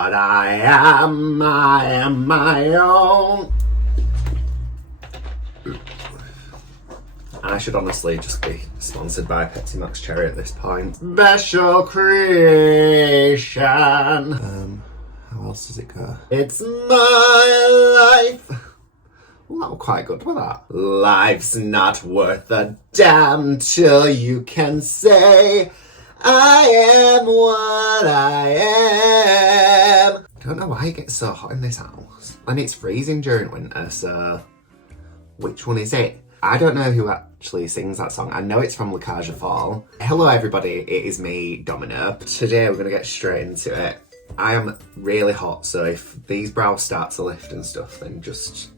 what I am my own. I should honestly just be sponsored by Pepsi Max Cherry at this point. Special creation. How else does it go? It's my life. Well, that was quite good, wasn't that? Life's not worth a damn till you can say I am what I am. I don't know why it gets so hot in this house. And it's freezing during winter, so which one is it? I don't know who actually sings that song. I know it's from La Cage aux Folles. Hello everybody, it is me, Dominoe. Today we're going to get straight into it. I am really hot, so if these brows start to lift and stuff, then just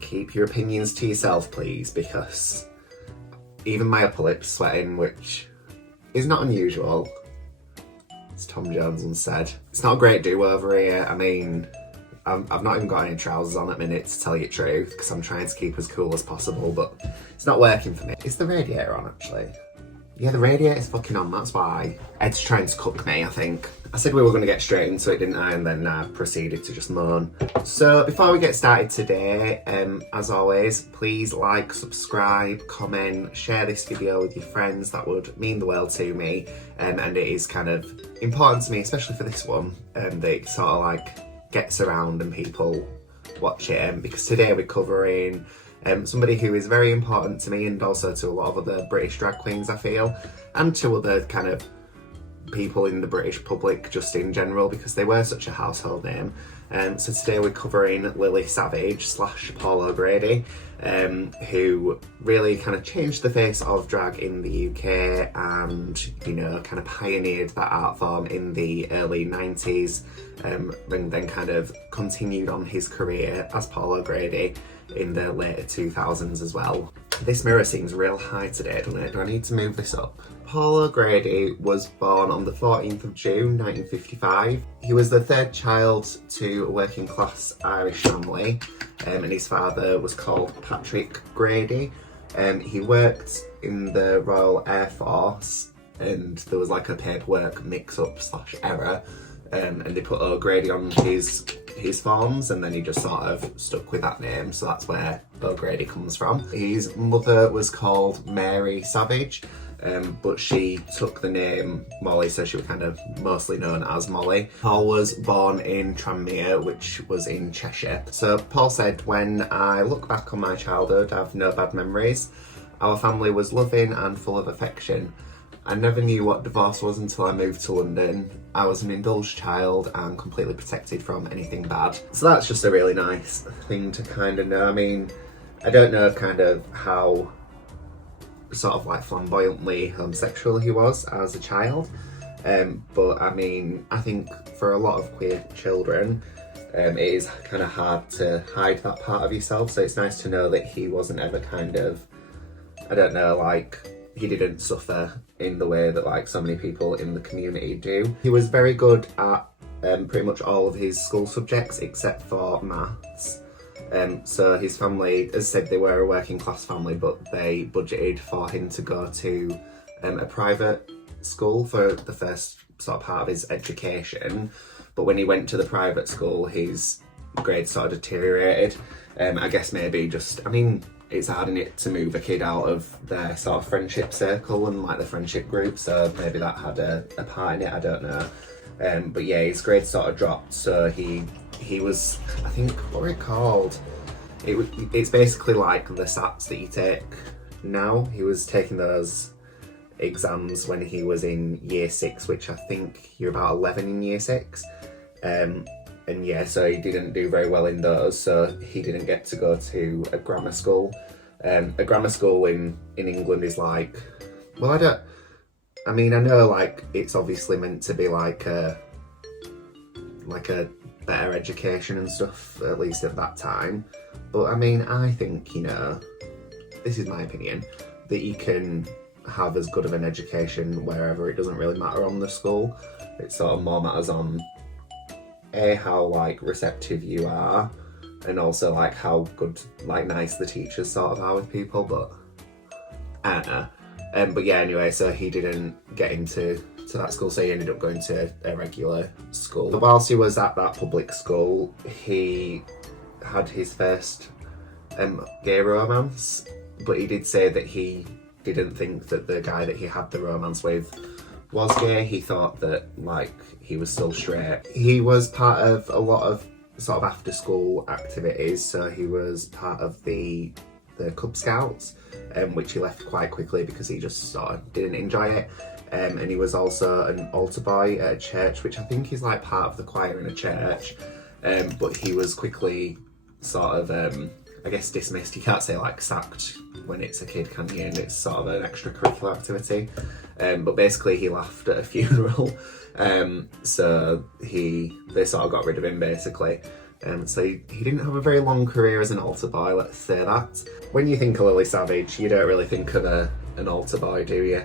keep your opinions to yourself, please, because even my upper lip's sweating, which is not unusual, as Tom Jones once said. It's not a great do-over here. I mean, I've not even got any trousers on at the minute, to tell you the truth, because I'm trying to keep as cool as possible, but it's not working for me. Is the radiator on, actually? Yeah, the radiator's fucking on, that's why. Ed's trying to cook me, I think. I said we were going to get straight into it, didn't I? And then I proceeded to just moan. So before we get started today, as always, please like, subscribe, comment, share this video with your friends. That would mean the world to me. And it is kind of important to me, especially for this one, that it sort of like gets around and people watch it. Because today we're covering somebody who is very important to me and also to a lot of other British drag queens, I feel, and to other kind of people in the British public just in general, because they were such a household name. So today we're covering Lily Savage / Paul O'Grady, who really kind of changed the face of drag in the UK and, you know, kind of pioneered that art form in the early 90s, and then kind of continued on his career as Paul O'Grady in the later 2000s as well. This mirror seems real high today, doesn't it? Do I need to move this up? Paul O'Grady was born on the 14th of June 1955. He was the third child to a working class Irish family, and his father was called Patrick Grady. He worked in the Royal Air Force, and there was like a paperwork mix-up / error, and they put O'Grady on his forms, and then he just sort of stuck with that name, so that's where O'Grady comes from. His mother was called Mary Savage, but she took the name Molly, so she was kind of mostly known as Molly. Paul was born in Tranmere, which was in Cheshire. So Paul said, "When I look back on my childhood, I have no bad memories. Our family was loving and full of affection. I never knew what divorce was until I moved to London. I was an indulged child and completely protected from anything bad." So that's just a really nice thing to kind of know. I mean, I don't know kind of how sort of like flamboyantly homosexual he was as a child, but I mean, I think for a lot of queer children, it is kind of hard to hide that part of yourself, so it's nice to know that he wasn't ever kind of, I don't know, like, he didn't suffer in the way that like so many people in the community do. He was very good at pretty much all of his school subjects except for maths. So his family, as I said, they were a working class family, but they budgeted for him to go to a private school for the first sort of part of his education. But when he went to the private school, his grades sort of deteriorated. I guess maybe just, I mean, it's hard in it to move a kid out of their sort of friendship circle and like the friendship group, so maybe that had a part in it, I don't know. But yeah, his grades sort of dropped, so he was, I think, what were it called? It's basically like the SATs that you take now. He was taking those exams when he was in year 6, which I think you're about 11 in year 6. And yeah, so he didn't do very well in those, so he didn't get to go to a grammar school. A grammar school in England is like, well, I know like it's obviously meant to be like a better education and stuff, at least at that time. But I mean, I think, you know, this is my opinion, that you can have as good of an education wherever. It doesn't really matter on the school. It sort of more matters on how like receptive you are, and also like how good, like nice the teachers sort of are with people. But I don't know. But yeah, anyway, so he didn't get into to that school, so he ended up going to a regular school. But whilst he was at that public school, he had his first gay romance, but he did say that he didn't think that the guy that he had the romance with was gay. He thought that, like, he was still straight. He was part of a lot of sort of after school activities, so he was part of the Cub Scouts, which he left quite quickly because he just sort of didn't enjoy it. And he was also an altar boy at a church, which I think is like part of the choir in a church. But he was quickly sort of, I guess, dismissed. You can't say like sacked when it's a kid, can you? And it's sort of an extracurricular activity. But basically he laughed at a funeral. So they sort of got rid of him basically. So he didn't have a very long career as an altar boy, let's say that. When you think of Lily Savage, you don't really think of an altar boy, do you?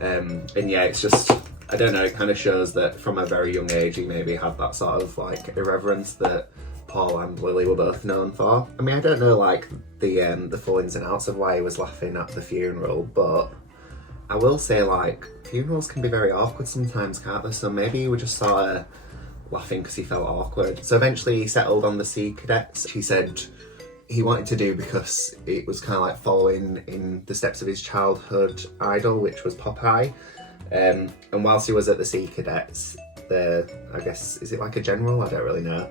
And yeah, it's just, I don't know, it kind of shows that from a very young age he maybe had that sort of like irreverence that Paul and Lily were both known for. I mean, I don't know like the full ins and outs of why he was laughing at the funeral, but I will say like funerals can be very awkward sometimes, can't they? So maybe he was just sort of laughing because he felt awkward. So eventually he settled on the Sea Cadets. He said he wanted to do because it was kind of like following in the steps of his childhood idol, which was Popeye. And whilst he was at the Sea Cadets, I guess, is it like a general? I don't really know.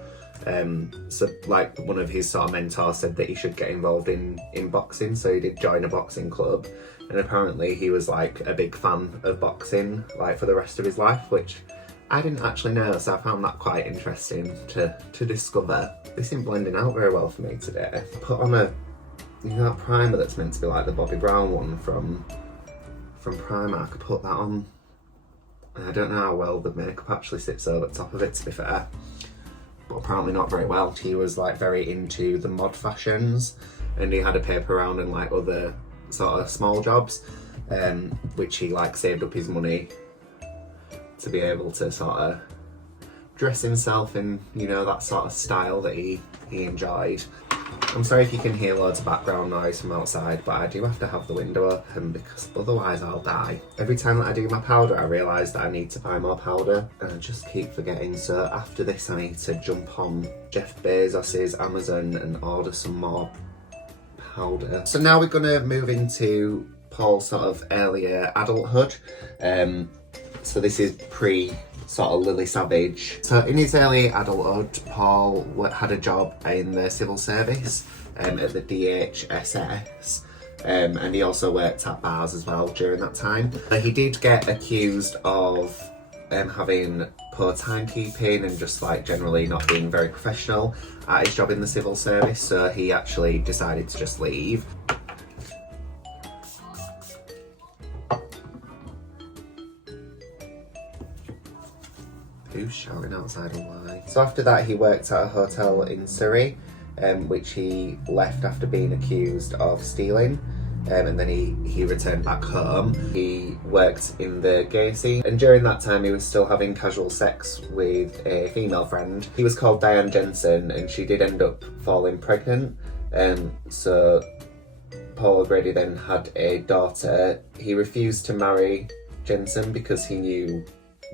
So like one of his sort of mentors said that he should get involved in boxing, so he did join a boxing club, and apparently he was like a big fan of boxing like for the rest of his life, which I didn't actually know, so I found that quite interesting to discover. This isn't blending out very well for me today. I put on that primer that's meant to be like the Bobbi Brown one from Primark. I put that on, and I don't know how well the makeup actually sits over the top of it, to be fair, but apparently not very well. He was like very into the mod fashions, and he had a paper round and like other sort of small jobs, which he like saved up his money to be able to sort of dress himself in, you know, that sort of style that he enjoyed. I'm sorry if you can hear loads of background noise from outside, but I do have to have the window open because otherwise I'll die. Every time that I do my powder, I realise that I need to buy more powder, and I just keep forgetting. So after this, I need to jump on Jeff Bezos's Amazon and order some more powder. So now we're gonna move into Paul's sort of earlier adulthood. So this is pre sort of Lily Savage. So in his early adulthood, Paul had a job in the civil service at the DHSS, and he also worked at bars as well during that time. He did get accused of having poor timekeeping and just like generally not being very professional at his job in the civil service, so he actually decided to just leave. Who's shouting outside and why? So after that he worked at a hotel in Surrey, which he left after being accused of stealing, and then he returned back home. He worked in the gay scene, and during that time he was still having casual sex with a female friend. He was called Diane Jensen, and she did end up falling pregnant, so Paul O'Grady then had a daughter. He refused to marry Jensen because he knew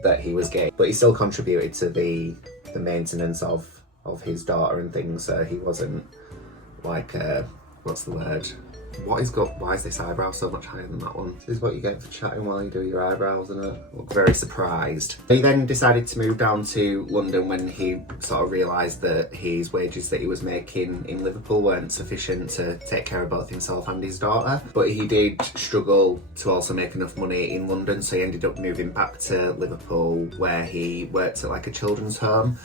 that he was gay, but he still contributed to the maintenance of his daughter and things, so he wasn't like what's the word? Why is this eyebrow so much higher than that one? This is what you get for chatting while you do your eyebrows, isn't it? Look very surprised. He then decided to move down to London when he sort of realised that his wages that he was making in Liverpool weren't sufficient to take care of both himself and his daughter. But he did struggle to also make enough money in London, so he ended up moving back to Liverpool, where he worked at like a children's home.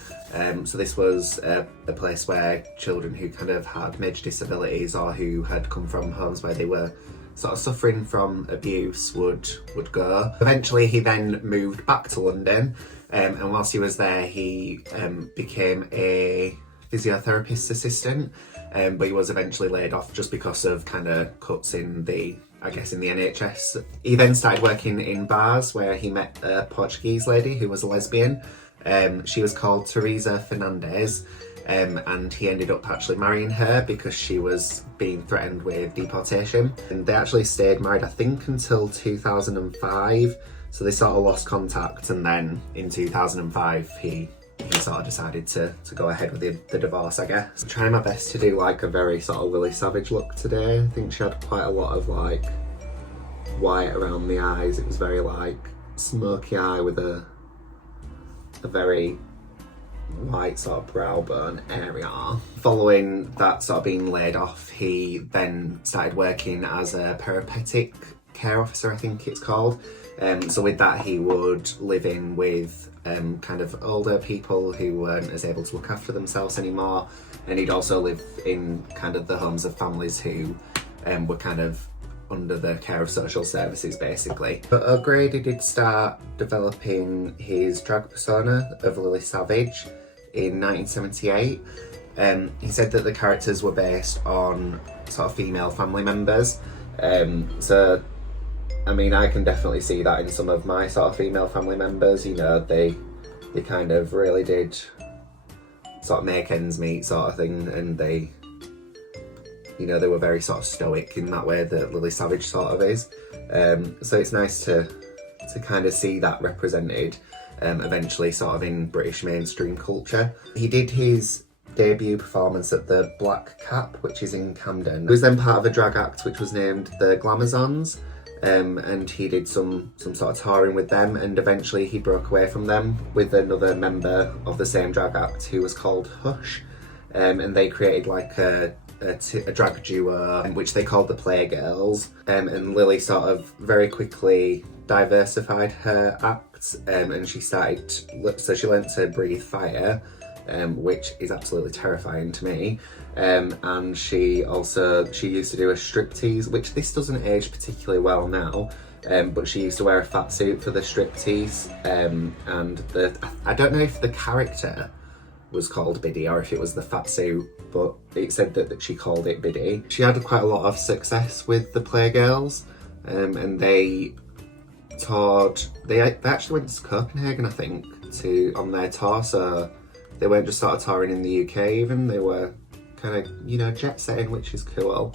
So this was a place where children who kind of had major disabilities or who had come from homes where they were sort of suffering from abuse would go. Eventually he then moved back to London, and whilst he was there he became a physiotherapist assistant, but he was eventually laid off just because of kind of cuts in the NHS. He then started working in bars where he met a Portuguese lady who was a lesbian. She was called Teresa Fernandez, and he ended up actually marrying her because she was being threatened with deportation. And they actually stayed married, I think, until 2005. So they sort of lost contact, and then in 2005 he sort of decided to go ahead with the divorce, I guess. I'm trying my best to do like a very sort of Lily Savage look today. I think she had quite a lot of like white around the eyes. It was very like smoky eye with a very white sort of brow bone area. Following that sort of being laid off, he then started working as a peripatetic care officer, I think it's called. So with that, he would live in with kind of older people who weren't as able to look after themselves anymore, and he'd also live in kind of the homes of families who were kind of under the care of social services, basically. But O'Grady did start developing his drag persona of Lily Savage in 1978. He said that the characters were based on sort of female family members. So, I mean, I can definitely see that in some of my sort of female family members. You know, they kind of really did sort of make ends meet sort of thing, and they, you know, they were very sort of stoic in that way that Lily Savage sort of is. So it's nice to kind of see that represented eventually sort of in British mainstream culture. He did his debut performance at the Black Cap, which is in Camden. He was then part of a drag act which was named the Glamazons, and he did some sort of touring with them, and eventually he broke away from them with another member of the same drag act who was called Hush, and they created like a drag duo which they called the Playgirls, and Lily sort of very quickly diversified her acts, and she learnt to breathe fire, which is absolutely terrifying to me, and she used to do a striptease, which this doesn't age particularly well now, but she used to wear a fat suit for the striptease, and I don't know if the character was called Biddy or if it was the fat suit, but it said that she called it Biddy. She had quite a lot of success with the Playgirls, and they toured. They actually went to Copenhagen, I think, on their tour. So they weren't just sort of touring in the UK. Even they were kind of, you know, jet setting, which is cool.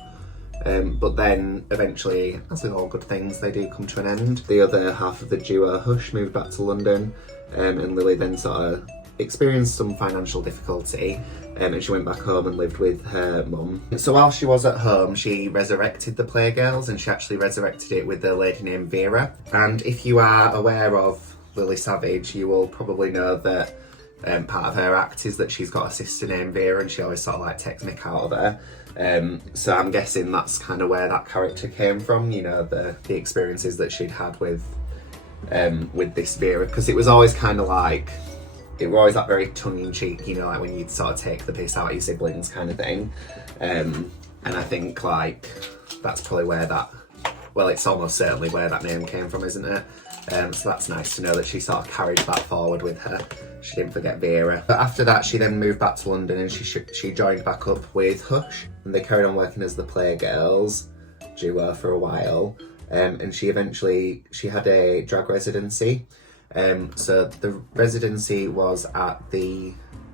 But then eventually, as with all good things, they do come to an end. The other half of the duo, Hush, moved back to London, and Lily then sort of experienced some financial difficulty, and she went back home and lived with her mum. So while she was at home, she resurrected the Playgirls, and she actually resurrected it with a lady named Vera. And if you are aware of Lily Savage, you will probably know that part of her act is that she's got a sister named Vera, and she always sort of like takes mick out of her. So I'm guessing that's kind of where that character came from, you know, the experiences that she'd had with this Vera, because it was always kind of like, it was always that very tongue-in-cheek, you know, like when you'd sort of take the piss out of your siblings kind of thing. And I think like that's probably where that, well, it's almost certainly where that name came from, isn't it? So that's nice to know that she sort of carried that forward with her. She didn't forget Vera. But after that, she then moved back to London, and she joined back up with Hush, and they carried on working as the Playgirls duo for a while. And she had a drag residency. So the residency was at the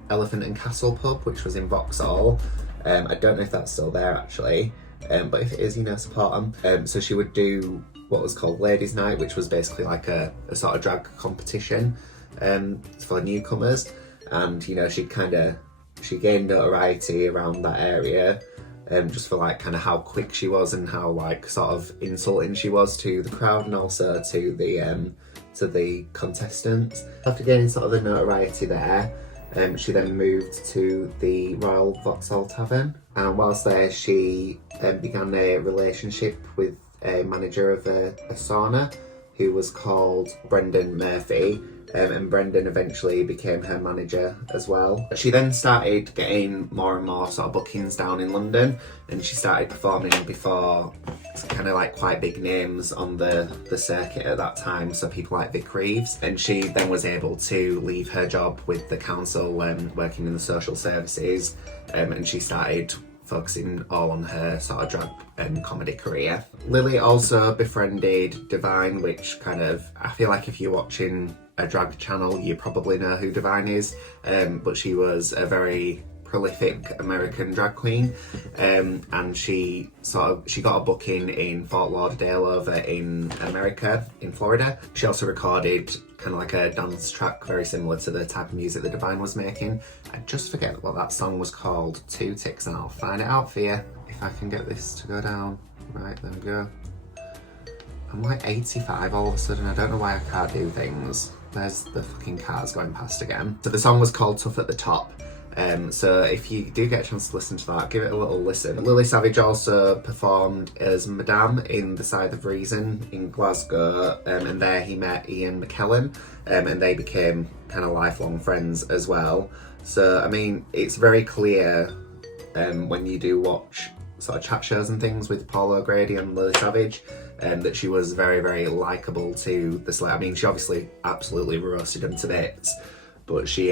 Elephant and Castle pub, which was in Vauxhall. I don't know if that's still there actually, but if it is, you know, support them. So she would do what was called Ladies' Night, which was basically like a sort of drag competition for newcomers, and you know, she gained notoriety around that area, just for like kind of how quick she was and how like sort of insulting she was to the crowd and also to the contestants. After gaining sort of the notoriety there, she then moved to the Royal Vauxhall Tavern, and whilst there she began a relationship with a manager of a sauna who was called Brendan Murphy, and Brendan eventually became her manager as well. She then started getting more and more sort of bookings down in London, and she started performing before kind of like quite big names on the circuit at that time, so people like Vic Reeves, and she then was able to leave her job with the council working in the social services, and she started focusing all on her sort of drag and comedy career. Lily also befriended Divine, which kind of, I feel like if you're watching a drag channel, you probably know who Divine is, but she was a very prolific American drag queen, and she got a booking in Fort Lauderdale over in America, in Florida. She also recorded kind of like a dance track very similar to the type of music that Divine was making. I just forget what that song was called. 2 ticks and I'll find it out for you. If I can get this to go down. Right, there we go. I'm like 85 all of a sudden. I don't know why I can't do things. There's the fucking cars going past again. So the song was called Tough at the Top. So if you do get a chance to listen to that, give it a little listen. Lily Savage also performed as Madame in The Scythe of Reason in Glasgow, and there he met Ian McKellen, and they became kind of lifelong friends as well. So I mean, it's very clear when you do watch sort of chat shows and things with Paul O'Grady and Lily Savage, that she was very, very likeable to the select. I mean, she obviously absolutely roasted them to bits, but she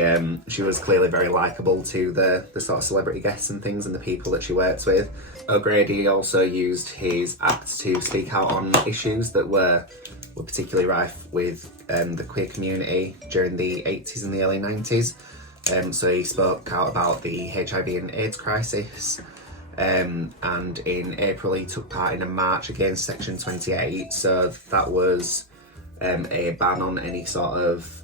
was clearly very likeable to the sort of celebrity guests and things and the people that she works with. O'Grady also used his act to speak out on issues that were particularly rife with the queer community during the 80s and the early 90s. So he spoke out about the HIV and AIDS crisis. And in April he took part in a march against Section 28. So that was a ban on any sort of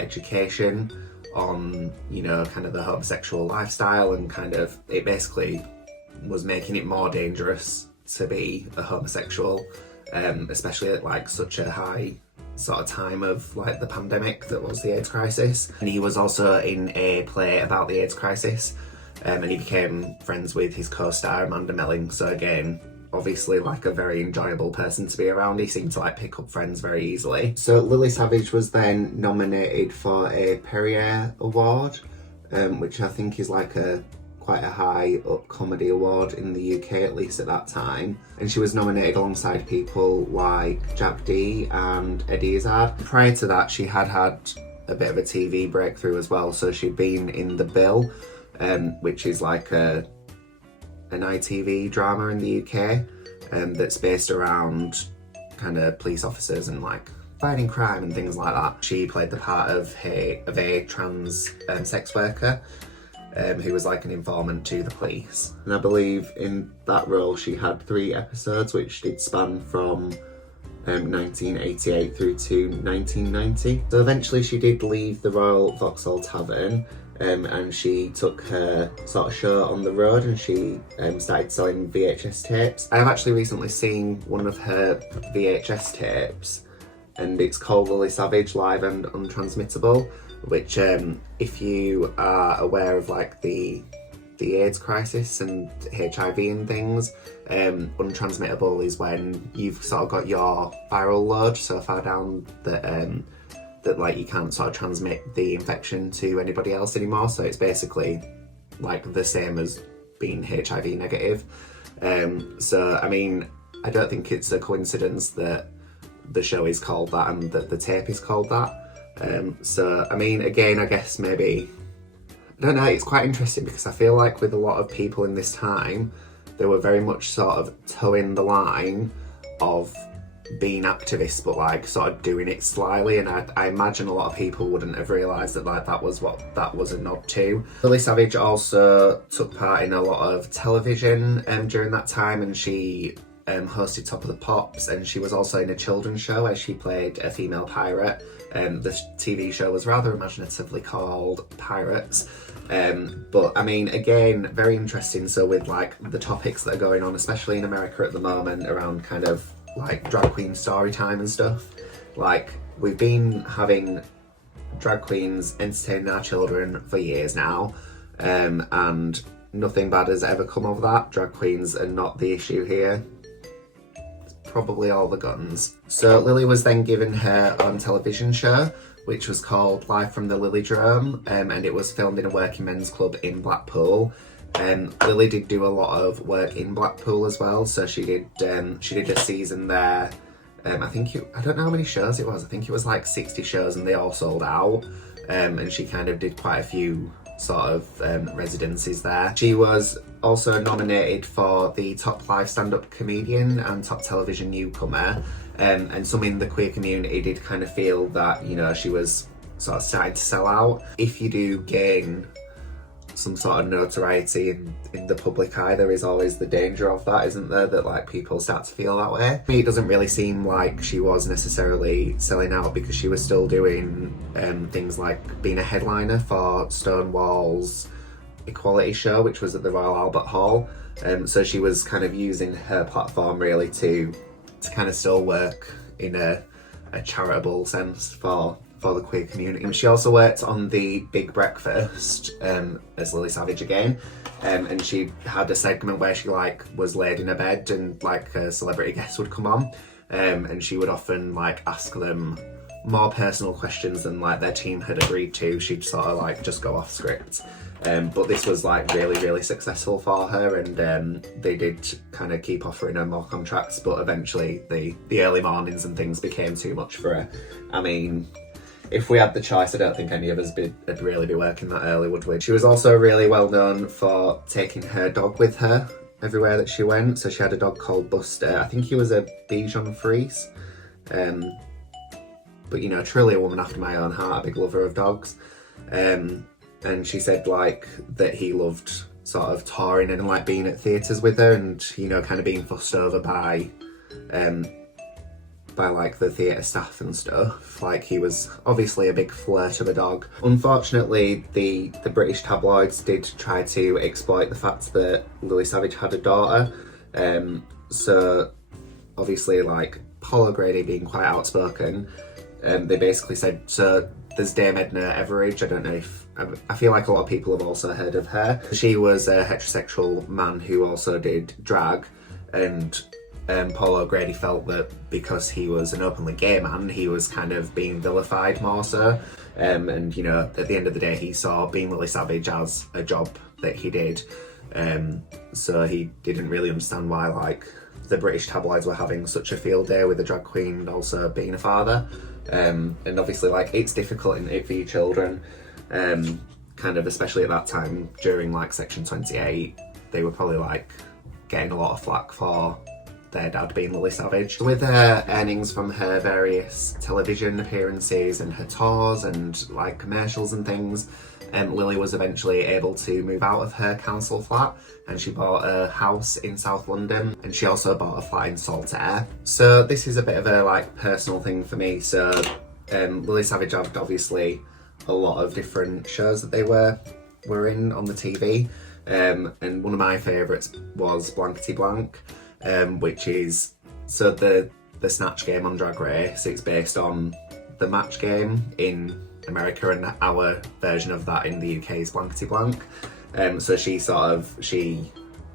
education on, you know, kind of the homosexual lifestyle, and kind of it basically was making it more dangerous to be a homosexual, especially at like such a high sort of time of like the pandemic that was the AIDS crisis. And he was also in a play about the AIDS crisis, and he became friends with his co-star Amanda Melling. So again, obviously like a very enjoyable person to be around. He seemed to like pick up friends very easily. So Lily Savage was then nominated for a Perrier Award, which I think is like quite a high up comedy award in the UK, at least at that time. And she was nominated alongside people like Jack Dee and Eddie Izzard. Prior to that, she had a bit of a TV breakthrough as well. So she'd been in The Bill, which is like an ITV drama in the UK, that's based around kind of police officers and like fighting crime and things like that. She played the part of a trans sex worker who was like an informant to the police. And I believe in that role she had 3 episodes which did span from 1988 through to 1990. So eventually she did leave the Royal Vauxhall Tavern, and she took her sort of show on the road, and she started selling VHS tapes. I have actually recently seen one of her VHS tapes, and it's called Lily Savage Live and Untransmittable, which if you are aware of like the AIDS crisis and HIV and things, untransmittable is when you've sort of got your viral load so far down that like you can't sort of transmit the infection to anybody else anymore. So it's basically like the same as being HIV negative. So I mean, I don't think it's a coincidence that the show is called that and that the tape is called that. So I mean, again, I guess maybe, I don't know, it's quite interesting because I feel like with a lot of people in this time, they were very much sort of towing the line of being activists, but like sort of doing it slyly, and I imagine a lot of people wouldn't have realised that like that was what that was a nod to. Lily Savage also took part in a lot of television during that time, and she hosted Top of the Pops, and she was also in a children's show where she played a female pirate. The TV show was rather imaginatively called Pirates. But I mean, again, very interesting. So with like the topics that are going on, especially in America at the moment, around kind of like drag queen story time and stuff, like we've been having drag queens entertaining our children for years now, and nothing bad has ever come of that. Drag queens are not the issue here. It's probably all the guns. So Lily was then given her own television show, which was called Live from the Lilydrome, and it was filmed in a working men's club in Blackpool. Lily did do a lot of work in Blackpool as well, so she did a season there. I don't know how many shows it was. I think it was like 60 shows, and they all sold out. And she kind of did quite a few sort of residencies there. She was also nominated for the Top Live Stand-Up Comedian and Top Television Newcomer. And some in the queer community did kind of feel that, you know, she was sort of starting to sell out. If you do gain some sort of notoriety in the public eye, there is always the danger of that, isn't there? That like people start to feel that way. To me, it doesn't really seem like she was necessarily selling out, because she was still doing things like being a headliner for Stonewall's Equality show, which was at the Royal Albert Hall. So she was kind of using her platform really to kind of still work in a charitable sense for the queer community. She also worked on The Big Breakfast as Lily Savage again, and she had a segment where she like was laid in a bed and like a celebrity guest would come on, and she would often like ask them more personal questions than like their team had agreed to. She'd sort of like just go off script. But this was like really successful for her, and they did kind of keep offering her more contracts, but eventually the early mornings and things became too much for her. I mean, if we had the choice, I don't think any of us would really be working that early, would we? She was also really well known for taking her dog with her everywhere that she went. So she had a dog called Buster. I think he was a Bichon Frise. But you know, truly a woman after my own heart, a big lover of dogs. And she said like that he loved sort of touring and like being at theatres with her, and you know, kind of being fussed over by like the theatre staff and stuff. Like he was obviously a big flirt of a dog. Unfortunately, the British tabloids did try to exploit the fact that Lily Savage had a daughter. So obviously, like Paul O'Grady being quite outspoken, they basically said, so there's Dame Edna Everage. I don't know if, I feel like a lot of people have also heard of her. She was a heterosexual man who also did drag, and Paul O'Grady felt that because he was an openly gay man, he was kind of being vilified more so. And you know, at the end of the day, he saw being Lily Savage as a job that he did. So he didn't really understand why like the British tabloids were having such a field day with a drag queen also being a father. And obviously like it's difficult in it for your children, kind of especially at that time during like Section 28, they were probably like getting a lot of flack for their dad being Lily Savage. With her earnings from her various television appearances and her tours and like commercials and things, Lily was eventually able to move out of her council flat, and she bought a house in South London, and she also bought a flat in Saltaire. So this is a bit of a like personal thing for me. So Lily Savage had obviously a lot of different shows that they were in on the TV, and one of my favourites was Blankety Blank, which is so the Snatch game on Drag Race. It's based on the Match game in America, and our version of that in the UK is Blankety Blank. So she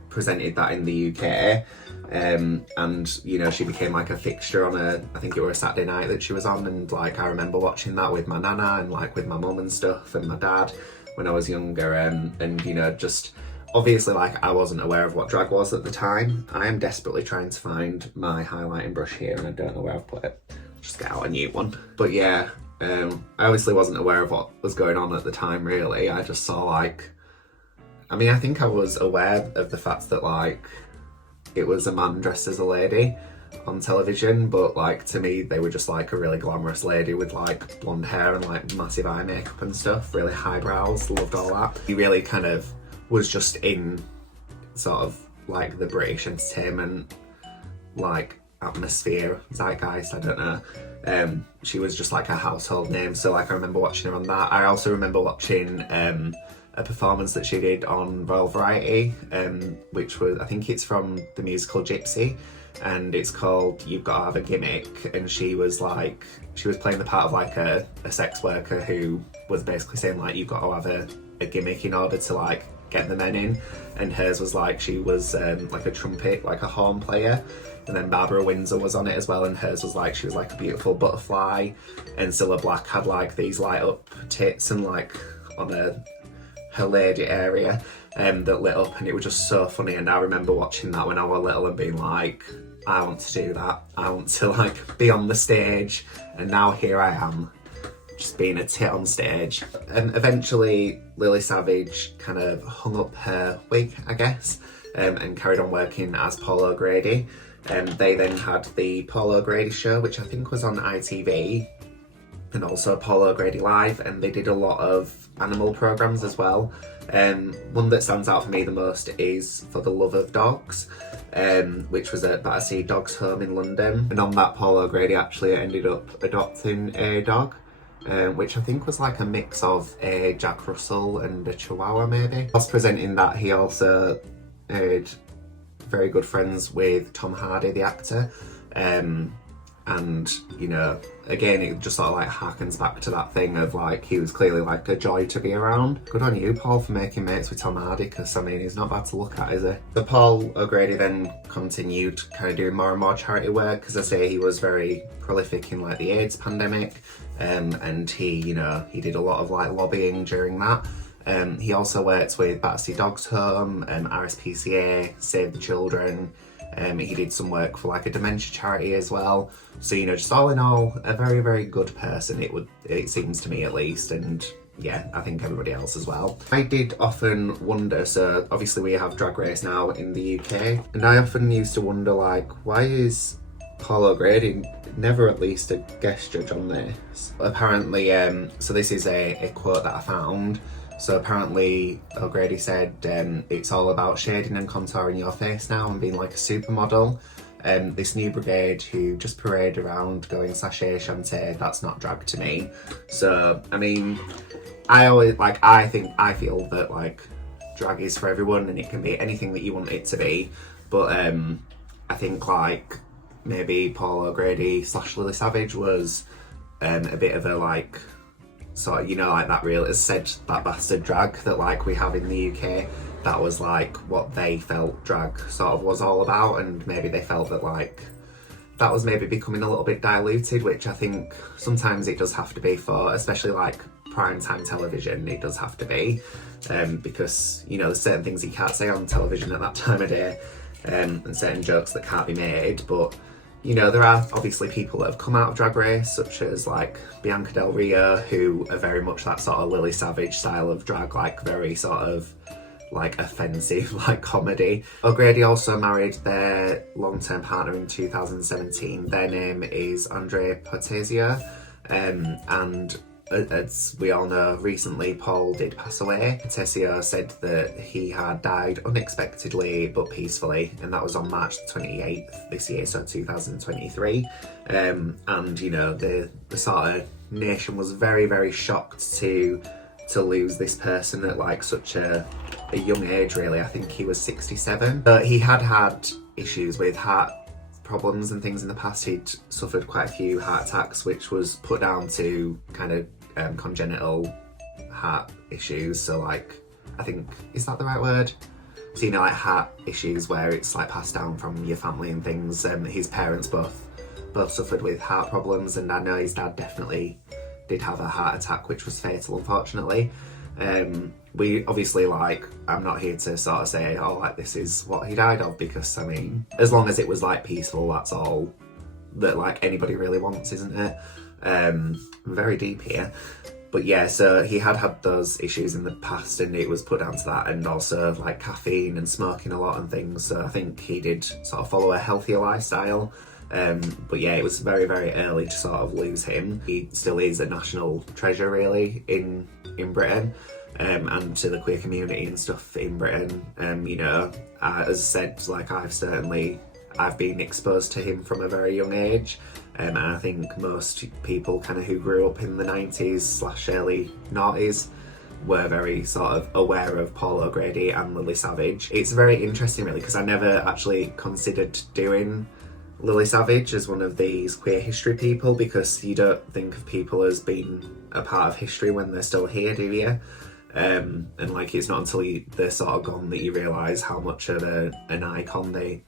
presented that in the UK, and you know, she became like a fixture on I think it was a Saturday night that she was on, and like I remember watching that with my nana and like with my mum and stuff and my dad when I was younger, and you know, just obviously like I wasn't aware of what drag was at the time. I am desperately trying to find my highlighting brush here and I don't know where I've put it. Just get out a new one. But yeah, I obviously wasn't aware of what was going on at the time really. I just saw like, I mean, I think I was aware of the fact that like it was a man dressed as a lady on television, but like to me they were just like a really glamorous lady with like blonde hair and like massive eye makeup and stuff, really high brows, loved all that. He really kind of was just in sort of like the British entertainment like atmosphere, zeitgeist, I don't know. She was just like a household name, so like I remember watching her on that. I also remember watching a performance that she did on Royal Variety, which was, I think it's from the musical Gypsy, and it's called You've Got to Have a Gimmick, and she was playing the part of like a sex worker who was basically saying like you've got to have a gimmick in order to like get the men in, and hers was like she was like a trumpet, like a horn player, and then Barbara Windsor was on it as well, and hers was like she was like a beautiful butterfly, and Cilla Black had like these light up tits and like on her lady area that lit up, and it was just so funny. And I remember watching that when I was little and being like, I want to do that, I want to like be on the stage, and now here I am just being a tit on stage. And eventually Lily Savage kind of hung up her wig, I guess, and carried on working as Paul O'Grady. They then had the Paul O'Grady show, which I think was on ITV. and also Paul O'Grady Live, and they did a lot of animal programmes as well. One that stands out for me the most is For the Love of Dogs, which was at Battersea Dogs Home in London. And on that, Paul O'Grady actually ended up adopting a dog, which I think was like a mix of a Jack Russell and a Chihuahua maybe. Whilst presenting that, he also made very good friends with Tom Hardy, the actor. And, you know, again, it just sort of like harkens back to that thing of like, he was clearly like a joy to be around. Good on you, Paul, for making mates with Tom Hardy, because I mean, he's not bad to look at, is he? So Paul O'Grady then continued kind of doing more and more charity work, because I say he was very prolific in like the AIDS pandemic, and he, you know, he did a lot of like lobbying during that. He also worked with Battersea Dogs Home, RSPCA, Save the Children. He did some work for like a dementia charity as well. So, you know, just all in all, a very, very good person, it seems to me at least, and yeah, I think everybody else as well. I did often wonder, so obviously we have Drag Race now in the UK, and I often used to wonder like, why is Paul O'Grady never at least a guest judge on this? Apparently, so this is a quote that I found. So apparently O'Grady said it's all about shading and contouring your face now and being like a supermodel. This new brigade who just parade around going sachet chanté, that's not drag to me. So, I mean, I feel that like drag is for everyone and it can be anything that you want it to be. But I think like maybe Paul O'Grady / Lily Savage was a bit of a like, so, you know, like that real, as said, that bastard drag that like we have in the UK, that was like what they felt drag sort of was all about, and maybe they felt that like that was maybe becoming a little bit diluted, which I think sometimes it does have to be for, especially like prime time television, it does have to be, because, you know, there's certain things you can't say on television at that time of day, and certain jokes that can't be made, but you know, there are obviously people that have come out of Drag Race, such as like Bianca Del Rio, who are very much that sort of Lily Savage style of drag, like very sort of like offensive, like comedy. O'Grady also married their long-term partner in 2017. Their name is Andre Portesio, and as we all know, recently Paul did pass away. Portesio said that he had died unexpectedly but peacefully, and that was on March 28th this year, so 2023. And you know, the sort of nation was very, very shocked to lose this person at like such a young age, really. I think he was 67. He had issues with heart problems and things in the past. He'd suffered quite a few heart attacks, which was put down to kind of congenital heart issues. So like, I think, is that the right word? So, you know, like heart issues where it's like passed down from your family and things. His parents both suffered with heart problems, and I know his dad definitely did have a heart attack, which was fatal, unfortunately. We obviously, like, I'm not here to sort of say, oh, like, this is what he died of, because, I mean, as long as it was, like, peaceful, that's all that, like, anybody really wants, isn't it? Very deep here. But yeah, so he had those issues in the past, and it was put down to that, and also, like, caffeine and smoking a lot and things, so I think he did sort of follow a healthier lifestyle. But yeah, it was very, very early to sort of lose him. He still is a national treasure, really, in Britain, and to the queer community and stuff in Britain. You know, as I said, like, I've been exposed to him from a very young age, and I think most people kind of who grew up in the 90s / early 90s were very sort of aware of Paul O'Grady and Lily Savage. It's very interesting, really, because I never actually considered doing Lily Savage as one of these queer history people, because you don't think of people as being a part of history when they're still here, do you? And like, it's not until they're sort of gone that you realise how much of an icon they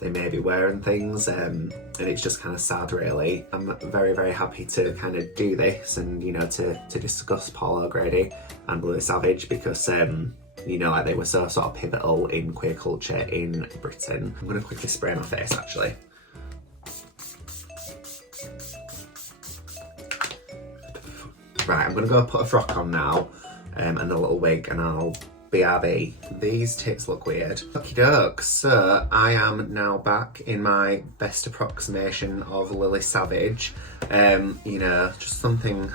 maybe were and things, and it's just kind of sad, really. I'm very, very happy to kind of do this and, you know, to discuss Paul O'Grady and Lily Savage, because you know, like, they were so sort of pivotal in queer culture in Britain. I'm going to quickly spray my face, actually. Right, I'm going to go put a frock on now, and a little wig, and I'll BRB. These tits look weird. Okie doke, so I am now back in my best approximation of Lily Savage. You know, just something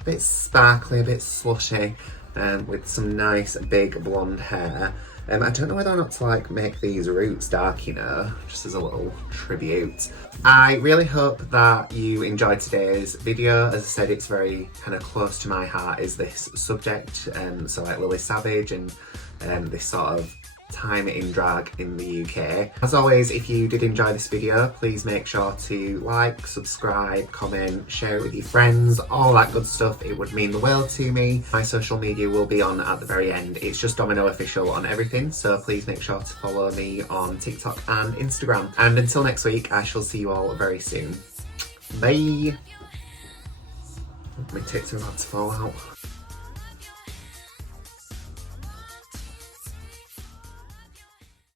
a bit sparkly, a bit slushy, with some nice big blonde hair. I don't know whether or not to like make these roots dark, you know, just as a little tribute. I really hope that you enjoyed today's video. As I said, it's very kind of close to my heart is this subject, so like Lily Savage and this sort of time in drag in the UK. As always, if you did enjoy this video, please make sure to like, subscribe, comment, share it with your friends, all that good stuff. It would mean the world to me. My social media will be on at the very end. It's just Dominoe Official on everything, so please make sure to follow me on TikTok and Instagram. And until next week, I shall see you all very soon. Bye! My tits are about to fall out.